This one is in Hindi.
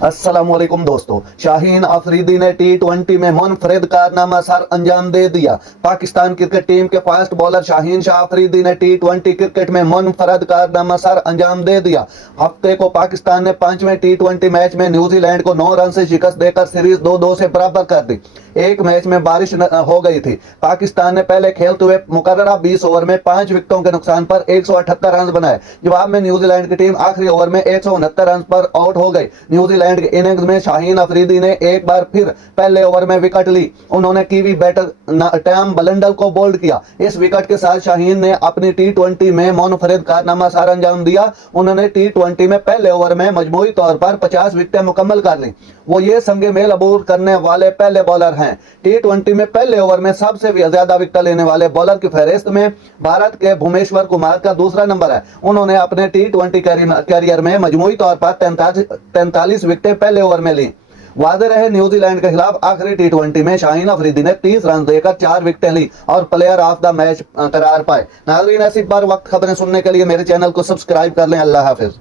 अस्सलामुअलैकुम दोस्तों, शाहीन अफरीदी ने टी20 में मुनफरिद कारनामा सर अंजाम दे दिया। पाकिस्तान क्रिकेट टीम के फास्ट बॉलर शाहीन शाह अफरीदी ने टी20 क्रिकेट में मुनफरद कारनामा सर अंजाम दे दिया। हफ्ते को पाकिस्तान ने 5वें टी20 मैच में न्यूजीलैंड को 9 रन से शिकस्त देकर सीरीज 2-2 से बराबर कर दी। एक मैच में बारिश हो गई थी। पाकिस्तान ने पहले खेलते हुए मुकर्ररा 20 ओवर में 5 विकेटों के नुकसान पर 178 रन बनाए। जवाब में न्यूजीलैंड की टीम आखिरी ओवर में 169 रन पर आउट हो गई। न्यूजीलैंड के इनिंग्स में शाहीन अफरीदी ने एक बार फिर पहले ओवर में विकेट ली। उन्होंने कीवी बैटर टॉम बलंडल को बोल्ड किया। इस विकेट के साथ शाहीन ने अपनी टी20 में मुनफरिद कारनामा सर अंजाम दिया। उन्होंने टी20 में पहले ओवर में मजमूई तौर पर 50 विकेटें मुकम्मल कर ली। वो ये संगे मेल अबूर करने वाले पहले बॉलर हैं। टी20 में पहले ओवर में सबसे ज्यादा विकेट लेने वाले बॉलर की फहरिस्त में भारत के भुवनेश्वर कुमार का दूसरा नंबर है। उन्होंने अपने टी20 कैरियर में मजमूई तौर पर 43 विकेटें पहले ओवर में ली। वादे रहे न्यूजीलैंड के खिलाफ आखिरी टी20 में शाहीन अफरीदी ने 30 रन देकर 4 विकेटें ली और प्लेयर ऑफ द मैच करार पाए। नाज़रीन, ऐसी बार वक्त खबरें सुनने के लिए मेरे चैनल को सब्सक्राइब कर लें। अल्लाह हाफिज।